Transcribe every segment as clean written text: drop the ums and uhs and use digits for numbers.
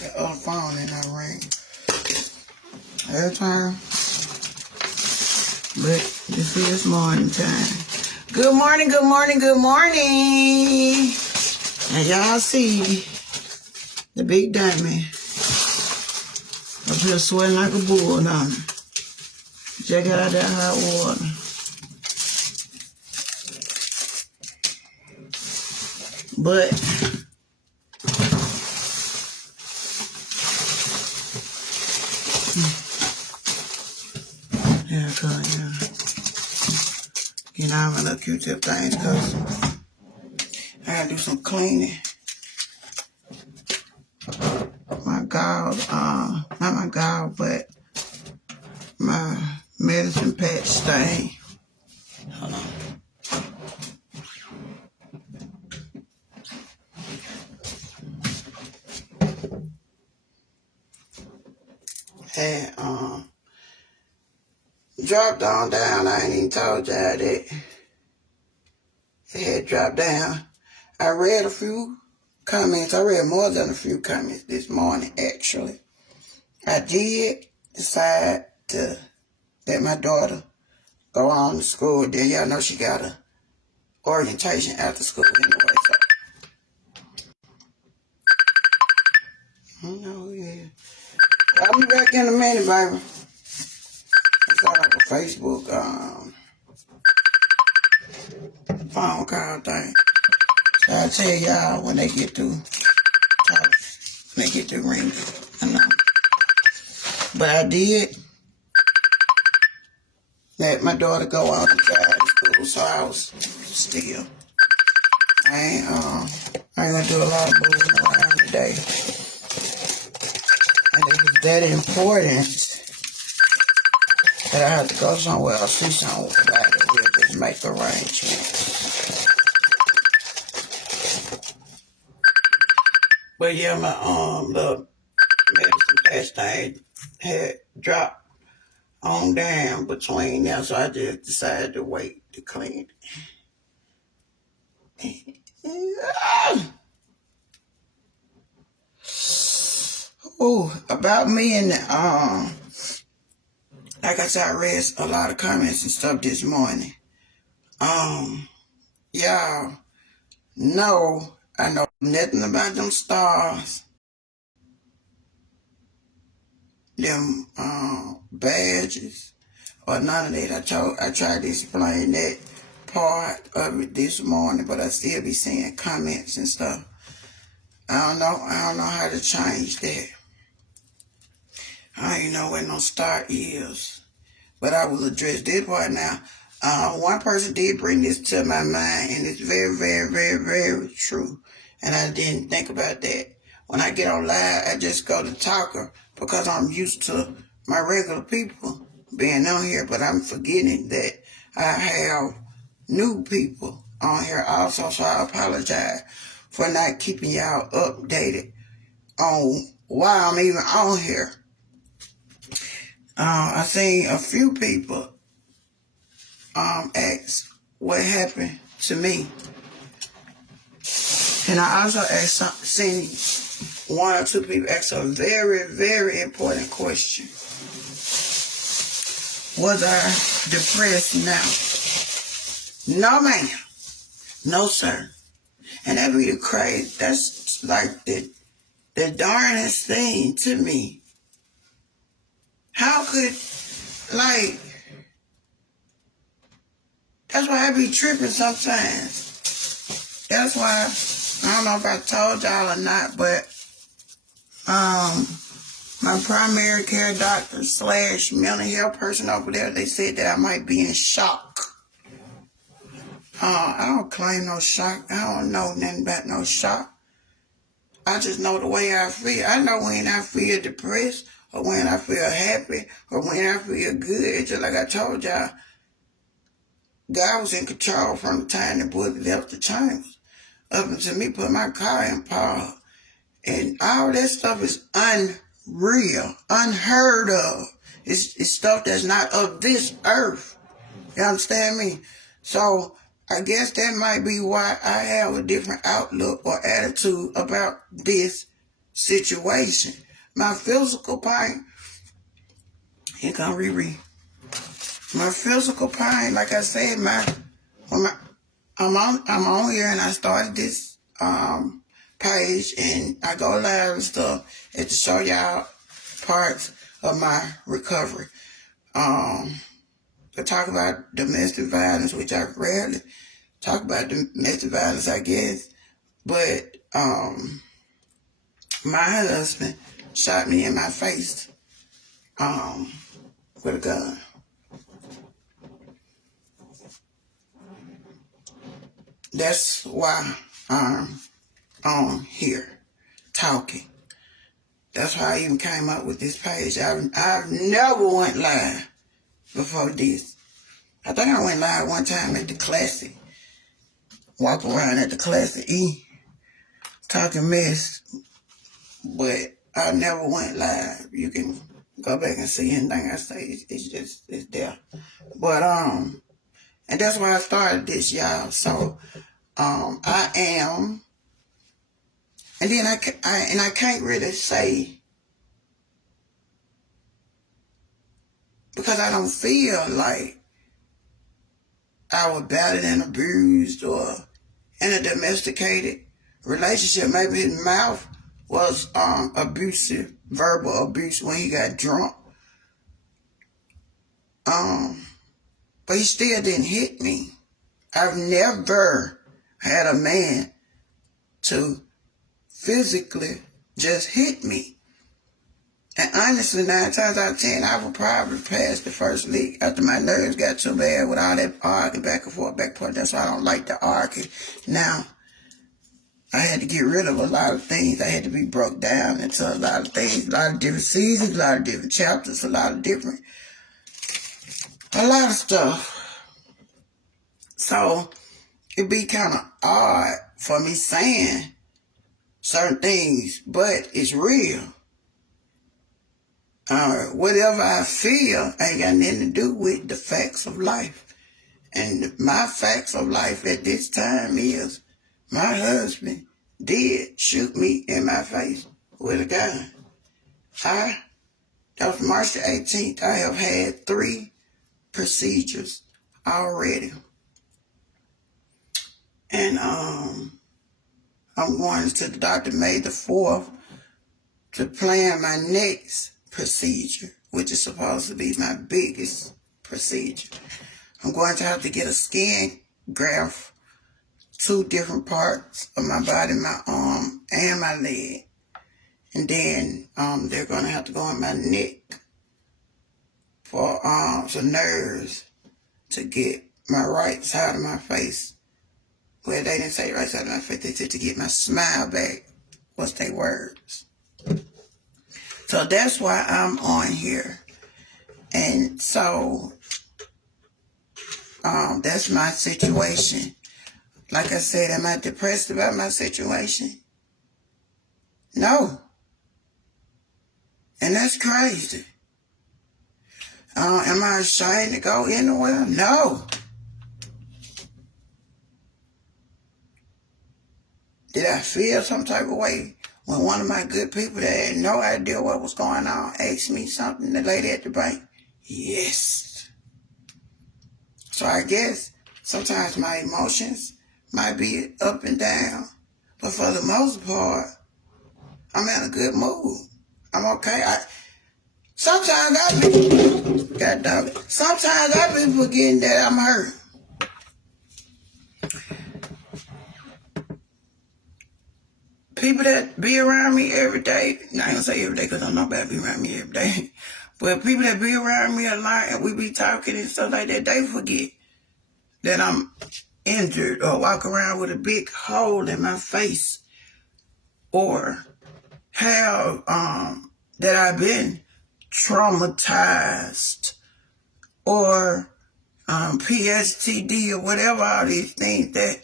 the other phone and I ring every time. But this is morning time. Good morning, good morning, good morning. And y'all see the big diamond up here sweating like a bull now. Check out that hot water. But yeah, you know, I'm a little Q-tip thing because I gotta do some cleaning. My gall, not my gall, but my medicine patch stain. Hold on. Had dropped on down. I ain't even told y'all that it had dropped down. I read a few comments. I read more than a few comments this morning, actually. I did decide to let my daughter go on to school. Then y'all know she got a orientation after school anyway. So, yeah. I'll be back in a minute, baby. It's like a Facebook phone call thing. So I'll tell y'all when they get through talking, when they get through ringing. I know. But I did let my daughter go out and drive to school, so I was still. I ain't gonna do a lot of moving around today. And it was that important that I had to go somewhere or see somewhere about it. We'll just make arrangements. But yeah, my little medicine patch thing had dropped on down between now, so I just decided to wait to clean it. Oh, about me and like I said, I read a lot of comments and stuff this morning. Y'all know I know nothing about them stars, them badges, or none of that. I tried to explain that part of it this morning, but I still be seeing comments and stuff. I don't know how to change that. I ain't know what no star is, but I will address this part now. One person did bring this to my mind, and it's very, very, very, very true. And I didn't think about that. When I get on live, I just go to talker because I'm used to my regular people being on here, but I'm forgetting that I have new people on here also, so I apologize for not keeping y'all updated on why I'm even on here. I seen a few people ask what happened to me. And I also seen one or two people ask a very, very important question. Was I depressed now? No, ma'am. No, sir. And that be the crazy. That's like the darnest thing to me. How could, like, that's why I be tripping sometimes. That's why, I don't know if I told y'all or not, but my primary care doctor / mental health person over there, they said that I might be in shock. I don't claim no shock. I don't know nothing about no shock. I just know the way I feel. I know when I feel depressed or when I feel happy or when I feel good. Just like I told y'all, God was in control from the time the bullet left the chambers up until me put my car in park. And all that stuff is unreal, unheard of. It's stuff that's not of this earth. You understand me? So I guess that might be why I have a different outlook or attitude about this situation. My physical pain, here come Riri. My physical pain, like I said, I'm on here and I started this page and I go live and stuff to show y'all parts of my recovery. To talk about domestic violence, which I rarely talk about domestic violence, I guess. But my husband shot me in my face with a gun. That's why I'm on here talking. That's why I even came up with this page. I've never went live before this. I think I went live one time at the Classic. Walk around at the Classic E, talking mess. But I never went live. You can go back and see anything I say. It's there. But and that's why I started this, y'all. So I am, and then I can't really say, because I don't feel like I was battered and abused or in a domesticated relationship. Maybe his mouth was abusive, verbal abuse when he got drunk. But he still didn't hit me. I've never had a man to physically just hit me. And honestly, 9 times out of 10, I would probably pass the first lick after my nerves got too bad with all that arguing back and forth, back and forth. That's why I don't like to argue. Now, I had to get rid of a lot of things. I had to be broke down into a lot of things, a lot of different seasons, a lot of different chapters, a lot of stuff. So, it'd be kind of odd for me saying certain things, but it's real. Whatever I feel ain't got nothing to do with the facts of life. And my facts of life at this time is my husband did shoot me in my face with a gun. That was March the 18th. I have had 3 procedures already. And I'm going to the doctor May the 4th to plan my next procedure, which is supposed to be my biggest procedure. I'm going to have to get a skin graft, 2 different parts of my body, my arm and my leg. And then they're going to have to go in my neck for some nerves to get my right side of my face. Well, they didn't say right side of my face. They said to get my smile back. What's their words? So that's why I'm on here. And so that's my situation. Like I said, am I depressed about my situation? No. And that's crazy. Am I ashamed to go anywhere? No. Did I feel some type of way when one of my good people that had no idea what was going on asked me something, the lady at the bank? Yes. So I guess sometimes my emotions might be up and down. But for the most part, I'm in a good mood. I'm okay. Sometimes I be forgetting that I'm hurt. People that be around me every day, I ain't gonna say every day because I'm not about to be around me every day, but people that be around me a lot and we be talking and stuff like that, they forget that I'm injured or walk around with a big hole in my face or have that I've been traumatized or PSTD or whatever, all these things that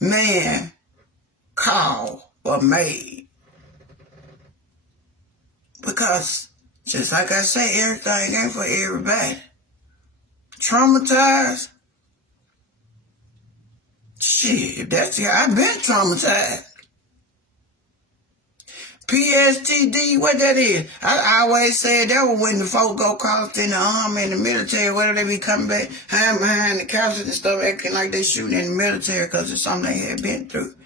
man call or made. Because just like I say, everything ain't for everybody. Traumatized? Shit, if that's it, I've been traumatized. PSTD, what that is? I always said that was when the folk go cross in the army and the military, whether they be coming back hiding behind the couches and stuff, acting like they shooting in the military because it's something they had been through.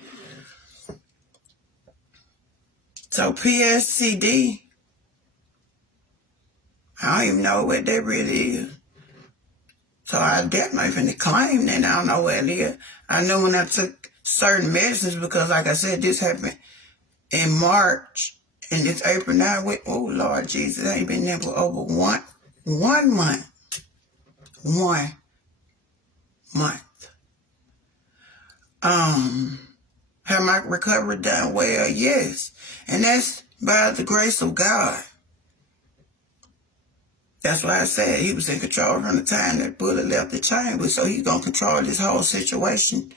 So PSTD, I don't even know what that really is. So I definitely finna claim that I don't know what it is. I know when I took certain medicines because, like I said, this happened in March and it's April now. Oh, Lord Jesus, I ain't been there for over one month. 1 month. Have my recovery done well? Yes. And that's by the grace of God. That's why I said he was in control from the time that bullet left the chamber. So he's going to control this whole situation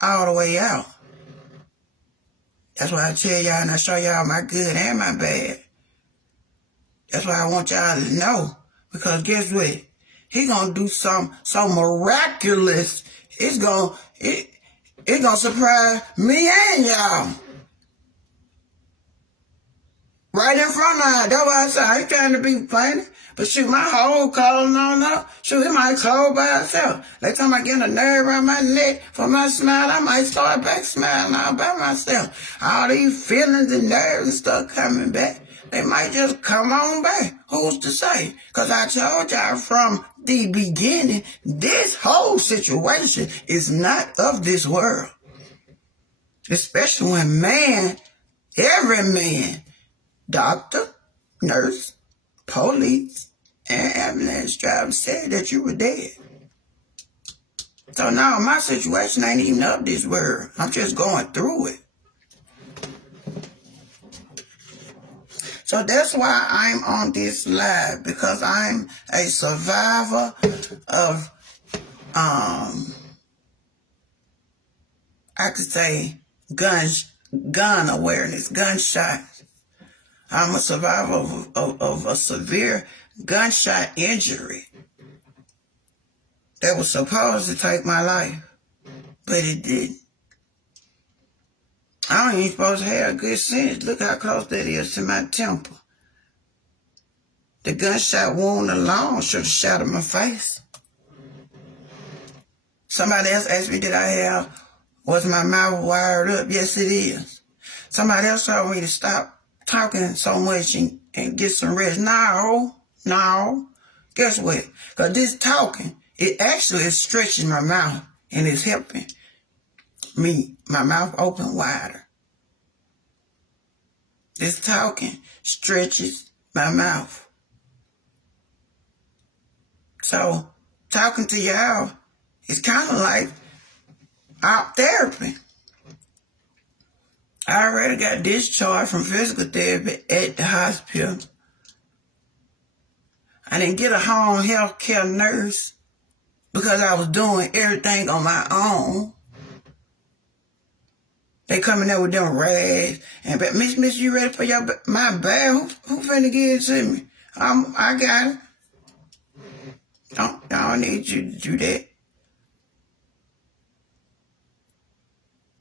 all the way out. That's why I tell y'all and I show y'all my good and my bad. That's why I want y'all to know. Because guess what? He going to do something so miraculous. It's going to surprise me and y'all. Right in front of her. That's why I said I ain't trying to be funny. But shoot, my whole calling on up. Shoot, it might close by itself. Next time I get a nerve around my neck for my smile, I might start back smiling all by myself. All these feelings and nerves and stuff coming back, they might just come on back. Who's to say? Because I told y'all from the beginning, this whole situation is not of this world. Especially when man, every man, doctor, nurse, police, and ambulance driver said that you were dead. So now my situation ain't even of this world. I'm just going through it. So that's why I'm on this live, because I'm a survivor of, I could say gun awareness, gunshots. I'm a survivor of a severe gunshot injury that was supposed to take my life, but it didn't. I don't even supposed to have a good sense. Look how close that is to my temple. The gunshot wound alone should have shattered my face. Somebody else asked me, was my mouth wired up? Yes, it is. Somebody else told me to stop talking so much and get some rest. No. Guess what? Because this talking, it actually is stretching my mouth and it's helping me, my mouth open wider. This talking stretches my mouth. So talking to y'all is kind of like art therapy. I already got discharged from physical therapy at the hospital. I didn't get a home health care nurse because I was doing everything on my own. They coming there with them rags. And, but Miss, you ready for my bag? Who finna give it to me? I got it. I don't need you to do that.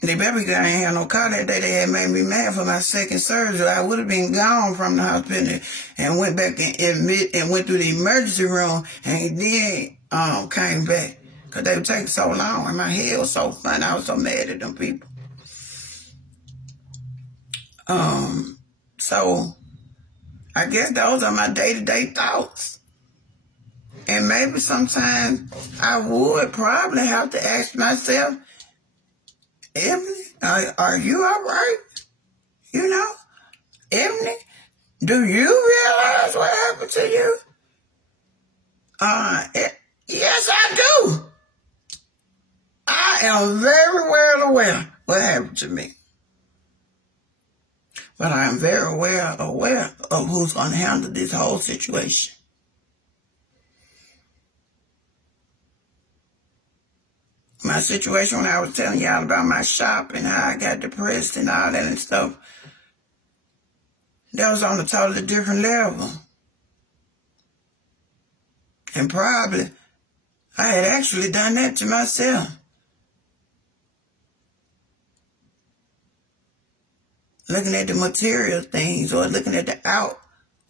They better be glad I ain't had no car that day. They had made me mad for my second surgery. I would have been gone from the hospital and went back and went through the emergency room and then came back. Because they were taking so long and my head was so funny. I was so mad at them people. So I guess those are my day-to-day thoughts. And maybe sometimes I would probably have to ask myself, Emily, are you all right? You know, Emily, do you realize what happened to you? Yes, I do. I am very well aware what happened to me. But I am very well aware of who's going to handle this whole situation. My situation when I was telling y'all about my shop and how I got depressed and all that and stuff, that was on a totally different level. And probably I had actually done that to myself. looking at the material things or looking at the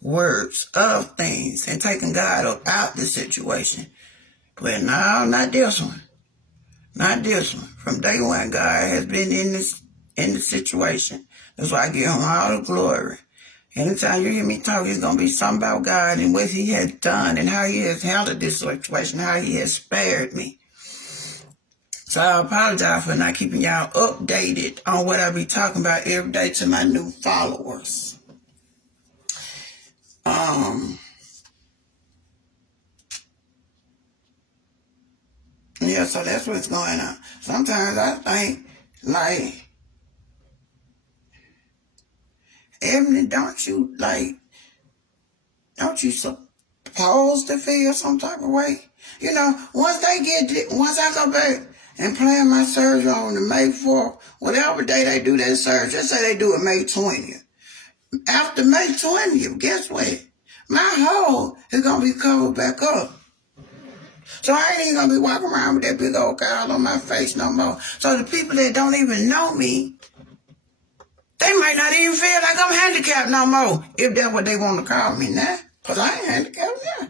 outwords of things and taking God up out the situation. But no, not this one. Not this one. From day one, God has been in the situation. That's why I give him all the glory. Anytime you hear me talk, it's going to be something about God and what he has done and how he has handled this situation, how he has spared me. So I apologize for not keeping y'all updated on what I be talking about every day to my new followers. Yeah, so that's what's going on. Sometimes I think, like, Ebony, don't you supposed to feel some type of way? You know, once I go back and plan my surgery on the May 4th, whatever day they do that surgery, just say they do it May 20th. After May 20th, guess what? My hole is going to be covered back up. So I ain't even going to be walking around with that big old cowl on my face no more. So the people that don't even know me, they might not even feel like I'm handicapped no more, if that's what they want to call me now. Because I ain't handicapped now.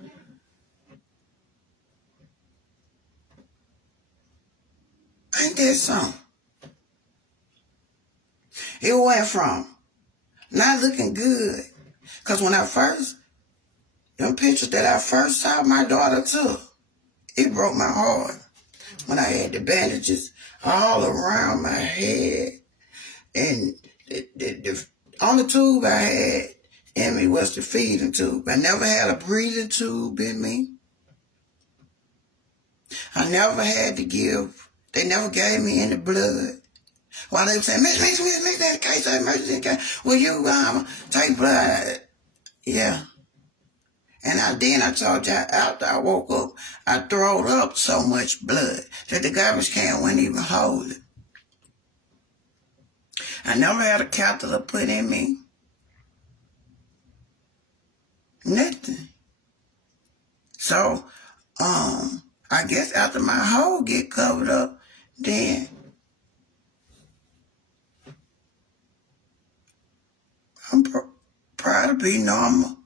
Ain't that something? It went from not looking good. Because when them pictures that I first saw my daughter took, it broke my heart. When I had the bandages all around my head. And the only tube I had in me was the feeding tube. I never had a breathing tube in me. I never had to give. They never gave me any blood. While they were saying, Miss, that case of emergency case. Will you take blood? Yeah. And I told you after I woke up, I throwed up so much blood that the garbage can wouldn't even hold it. I never had a catheter put in me. Nothing. So, I guess after my hole get covered up, then I'm proud to be normal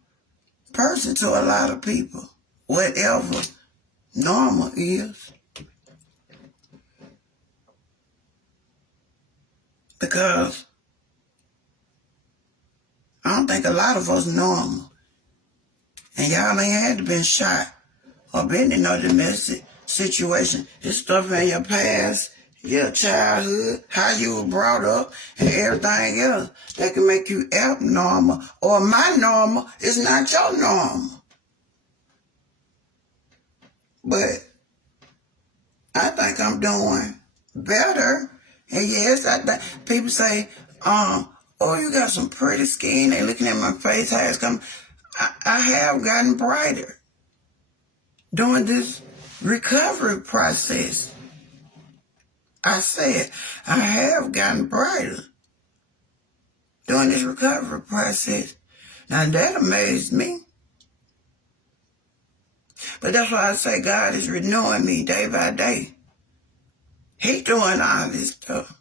person to a lot of people. Whatever normal is. Because I don't think a lot of us normal. And y'all ain't had to been shot or been in no domestic situation. This stuff in your past, your childhood, how you were brought up, and everything else that can make you abnormal. Or my normal is not your normal. But I think I'm doing better. And yes, people say, oh, you got some pretty skin. They looking at my face, how it's coming. I have gotten brighter during this recovery process. I said, I have gotten brighter during this recovery process. Now that amazed me. But that's why I say God is renewing me day by day. He's doing all this stuff.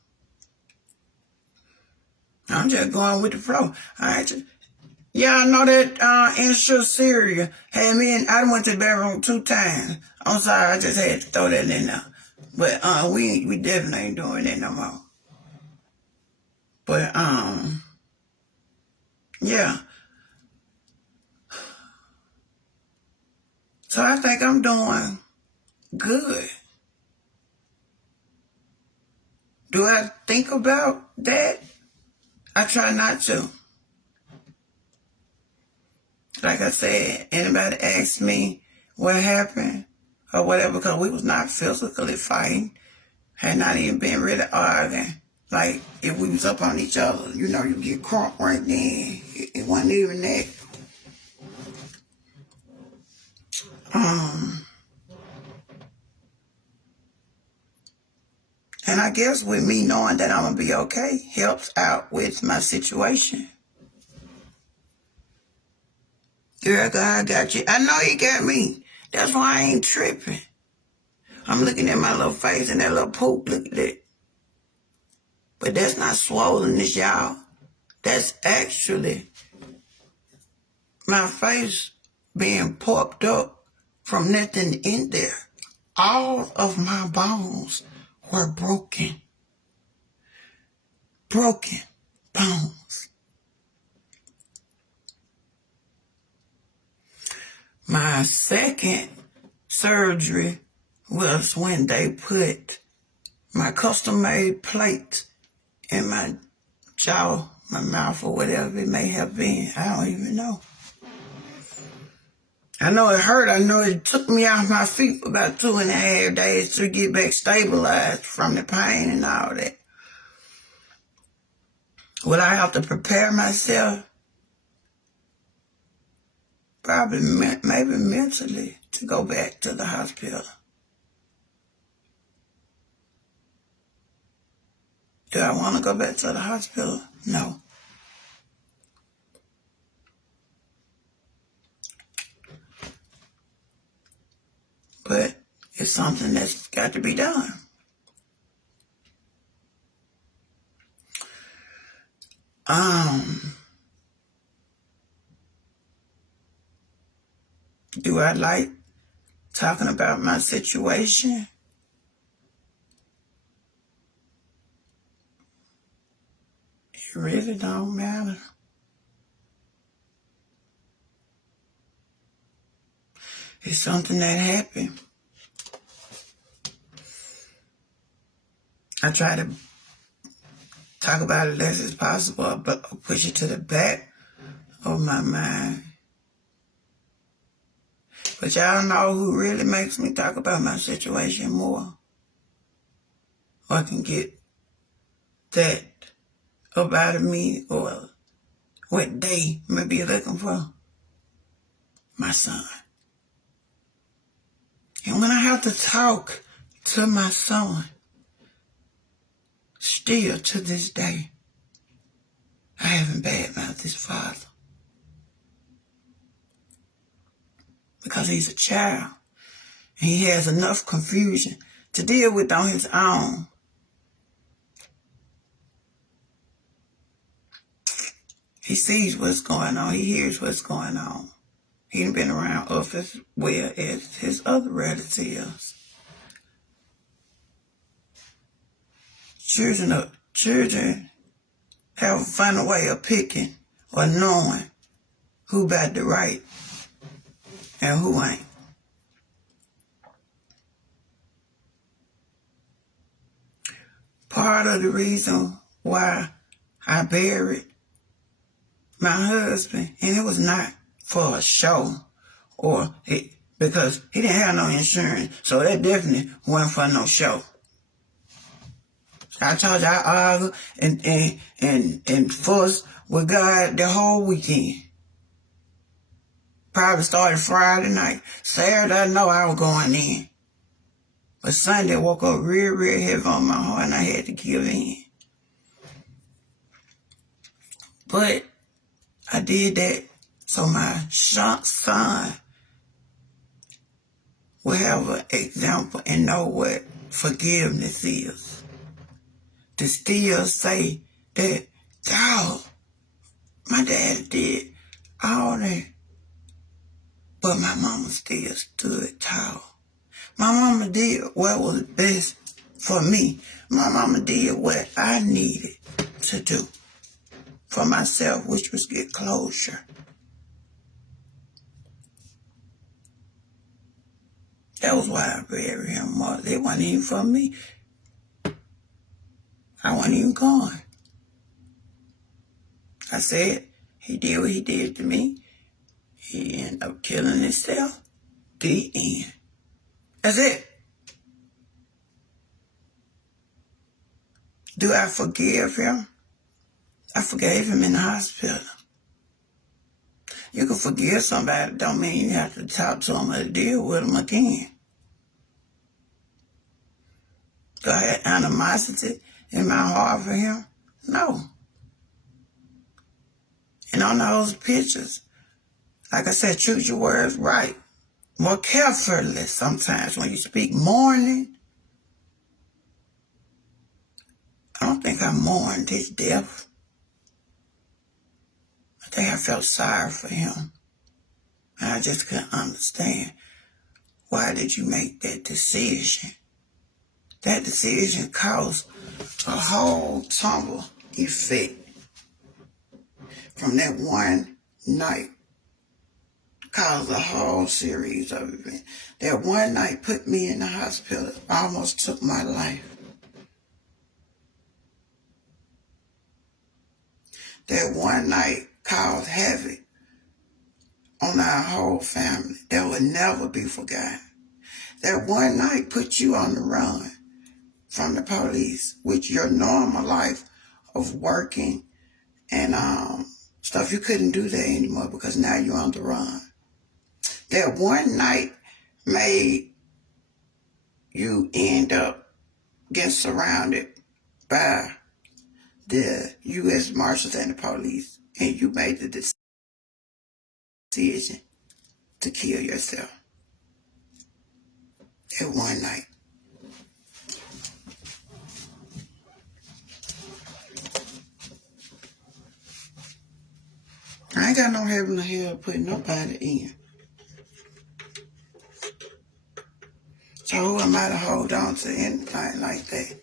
I'm just going with the flow. Y'all know that Ensure Syria had me in. I went to the bedroom 2 times. I'm sorry, I just had to throw that in there. But we definitely ain't doing that no more. But yeah. So I think I'm doing good. Do I think about that? I try not to. Like I said, anybody ask me what happened or whatever, because we was not physically fighting, had not even been really arguing. Like, if we was up on each other, you get crunk right then. It wasn't even that. And I guess with me knowing that I'm going to be okay helps out with my situation. Girl, God got you. I know he got me. That's why I ain't tripping. I'm looking at my little face and that little poop. Look at that. But that's not swollenness, y'all. That's actually my face being popped up from nothing in there. All of my bones were broken. Broken bones. My second surgery was when they put my custom-made plate in my jaw, my mouth, or whatever it may have been. I don't even know. I know it hurt. I know it took me off my feet for about 2.5 days to get back stabilized from the pain and all that. Would I have to prepare myself? Probably, maybe mentally, to go back to the hospital. Do I want to go back to the hospital? No. But it's something that's got to be done. Do I like talking about my situation? It really don't matter. It's something that happened. I try to talk about it less as possible, but push it to the back of my mind. But y'all know who really makes me talk about my situation more, or can get that up out of me, or what they may be looking for? My son. And when I have to talk to my son, still to this day, I haven't badmouthed his father. Because he's a child. And he has enough confusion to deal with on his own. He sees what's going on. He hears what's going on. He ain't been around us as well as his other relatives. Children have a funny way of picking or knowing who got the right and who ain't. Part of the reason why I buried my husband, and it was not for a show, because he didn't have no insurance, so that definitely wasn't for no show. I told you I argued and fussed with God the whole weekend. Probably started Friday night. Saturday, I know I was going in. But Sunday, I woke up real heavy on my heart, and I had to give in. But I did that so my son will have an example and know what forgiveness is. To still say that, God, my daddy did all that, but my mama still stood tall. My mama did what was best for me. My mama did what I needed to do for myself, which was get closure. That was why I buried him. It wasn't even for me. I wasn't even going. I said, he did what he did to me. He ended up killing himself. The end. That's it. Do I forgive him? I forgave him in the hospital. You can forgive somebody, don't mean you have to talk to him or deal with him again. Do I have animosity in my heart for him? No. And on those pictures, like I said, choose your words right. More carefully sometimes when you speak mourning. I don't think I mourned his death. I think I felt sorry for him. And I just couldn't understand, why did you make that decision? That decision caused a whole tumble effect from that one night. Caused a whole series of events. That one night put me in the hospital, almost took my life. That one night caused havoc on our whole family that would never be forgotten. That one night put you on the run from the police with your normal life of working and stuff. You couldn't do that anymore because now you're on the run. That one night made you end up getting surrounded by the U.S. Marshals and the police, and you made the decision to kill yourself. That one night. I ain't got no heaven or hell putting nobody in. So who am I to hold on to anything like that?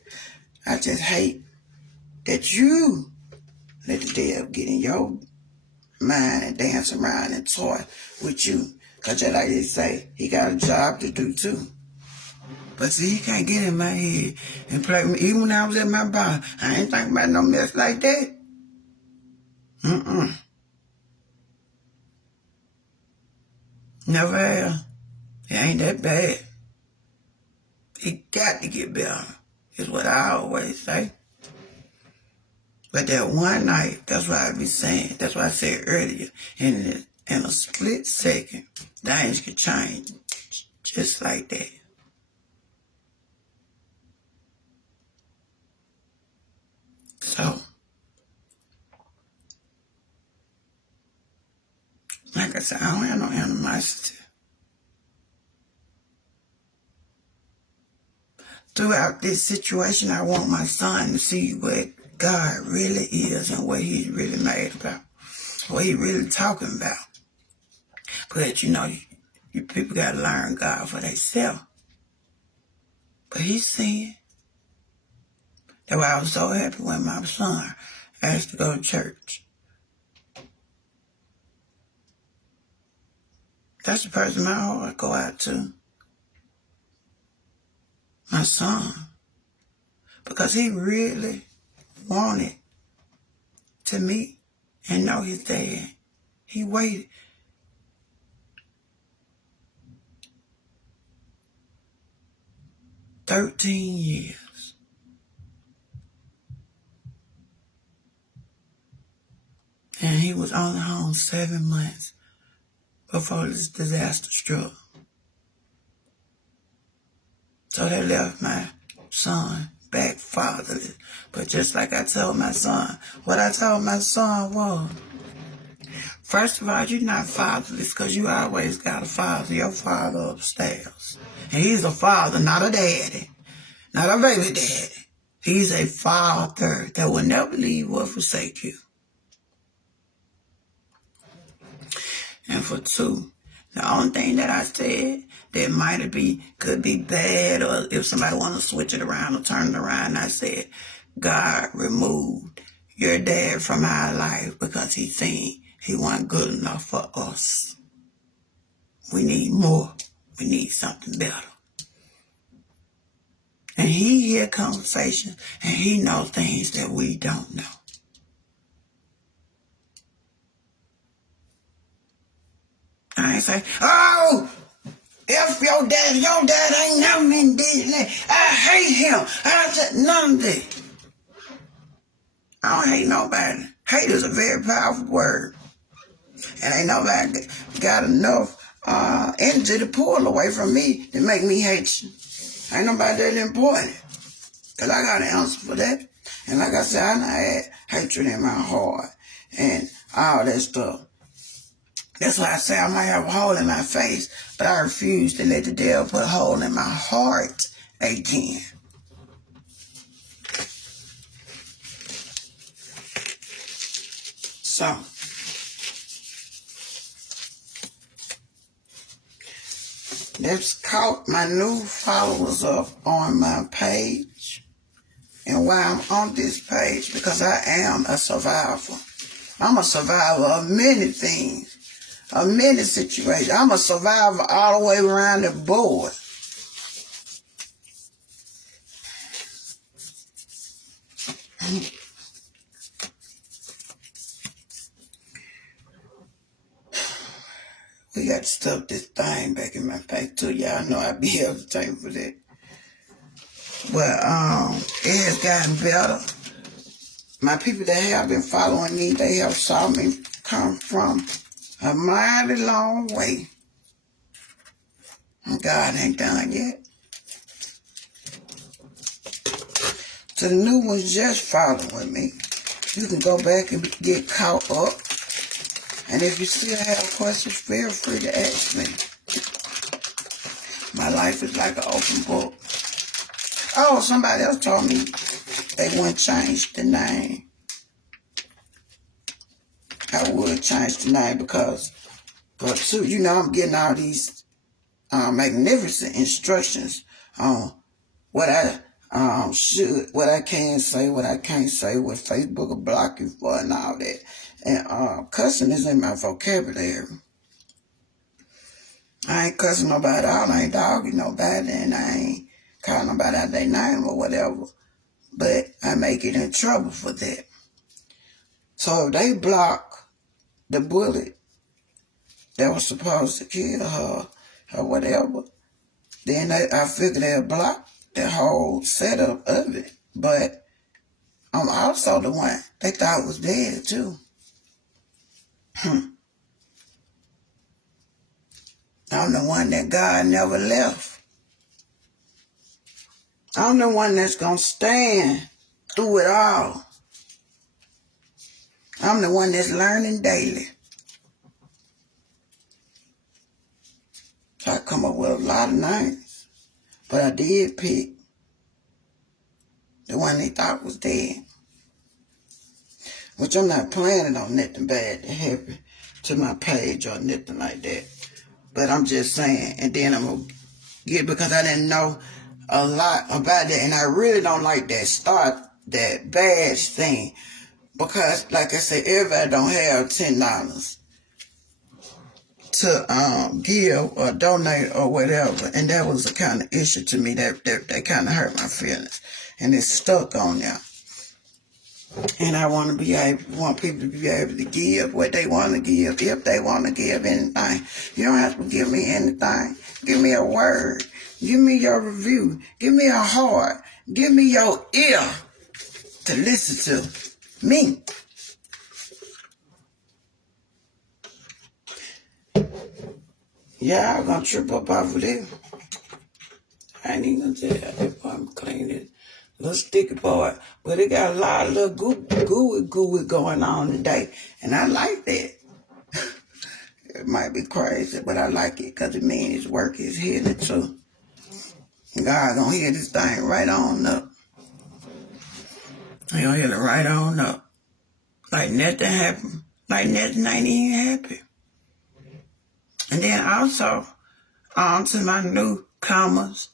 I just hate that you let the devil get in your mind and dance around and toy with you. Because just like they say, he got a job to do too. But see, he can't get in my head and play with me. Even when I was at my bar, I ain't thinking about no mess like that. Never have. It ain't that bad. It got to get better, is what I always say. But that one night, that's what I be saying. That's what I said earlier. In a split second, things could change just like that. So, like I said, I don't have no animosity. Throughout this situation, I want my son to see what God really is and what he's really made about, what he really talking about. But, you people got to learn God for themselves. But he's seeing. That's why I was so happy when my son asked to go to church. That's the person my heart go out to. My son. Because he really wanted to meet and know his dad. He waited. "13 years. And he was only home 7 months before this disaster struck. So they left my son back fatherless. But just like I told my son, what I told my son was, first of all, you're not fatherless because you always got a father, your father upstairs. And he's a father, not a daddy, not a baby daddy. He's a father that will never leave or forsake you. And for two, the only thing that I said that could be bad, or if somebody want to switch it around or turn it around, I said, God removed your dad from our life because he seen he wasn't good enough for us. We need more. We need something better. And he hear conversations and he knows things that we don't know. I ain't say, oh, if your dad ain't never been this, I hate him. I just, none of that. I don't hate nobody. Hate is a very powerful word. And ain't nobody got enough energy to pull away from me to make me hate you. Ain't nobody that important. Because I got an answer for that. And like I said, I done had hatred in my heart and all that stuff. That's why I say I might have a hole in my face, but I refuse to let the devil put a hole in my heart again. So, That's caught my new followers up on my page. And why I'm on this page, because I am a survivor. I'm a survivor of many things, of many situations. I'm a survivor all the way around the board. We got to stuff this thing back in my face too. Y'all know I be hesitating for that. But it has gotten better. My people that have been following me, they have saw me come from a mighty long way. And God ain't done yet. To the new ones just following me, you can go back and get caught up. And if you still have questions, feel free to ask me. My life is like an open book. Oh, somebody else told me they wouldn't change the name. I would change the name because, too, you know, I'm getting all these magnificent instructions on what I should, what I can say, what I can't say, what Facebook will block you for, and all that. And cussing is in my vocabulary. I ain't cussing nobody out, I ain't dogging nobody, and I ain't calling nobody out their name or whatever. But I may get in trouble for that. So if they block the bullet that was supposed to kill her or whatever, then I figure they'll block the whole setup of it. But I'm also the one they thought was dead too. I'm the one that God never left. I'm the one that's going to stand through it all. I'm the one that's learning daily. So I come up with a lot of names. But I did pick the one they thought was dead. Which I'm not planning on nothing bad to happen to my page or nothing like that. But I'm just saying. And then I'm going to get, because I didn't know a lot about that. And I really don't like that badge thing. Because, like I said, everybody don't have $10 to give or donate or whatever. And that was a kind of issue to me that kind of hurt my feelings. And it's stuck on there. And I want people to be able to give what they want to give, if they want to give anything. You don't have to give me anything. Give me a word. Give me your review. Give me a heart. Give me your ear to listen to me. Yeah, I'm going to trip up off of this. I ain't even going to tell you if I'm cleaning it. Little sticky part. But it got a lot of little gooey going on today. And I like that. It might be crazy, but I like it because it means his work is healing too. God gonna heal this thing right on up. He gonna heal it right on up. Like nothing happened. Like nothing ain't even happened. And then also, on to my newcomers.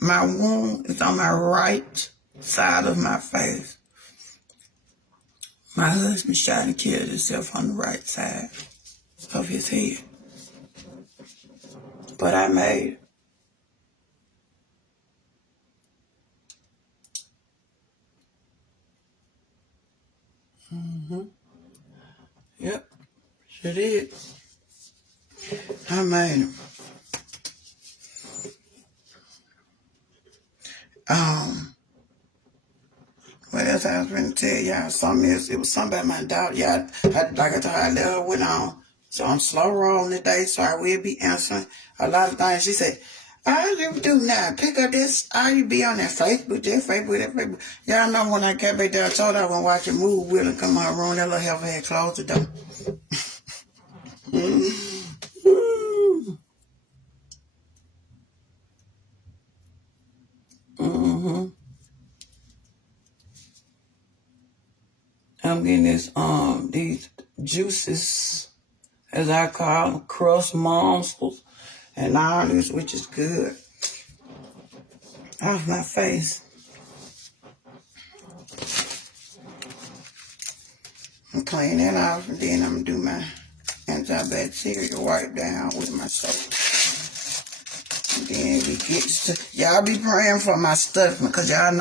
My wound is on my right side of my face. My husband shot and killed himself on the right side of his head. But I made it. Yep, sure did. I made it. What else I was going to tell y'all? Something else. It was something about my daughter. Y'all, like I told her, I let her went on. So I'm slow rolling today, so I will be answering a lot of things. She said, all you do now, pick up this, all you be on that Facebook, that Facebook. Y'all know when I got back there, I told her I was going to watch a movie with her come in her room. That little helper had closed the door. I'm getting these juices, as I call them, crust monsters. and all this, which is good, off my face. I'm clean that off, and then I'm going to do my antibacterial wipe down with my soap. And then we get to, y'all be praying for my stuffing, because y'all know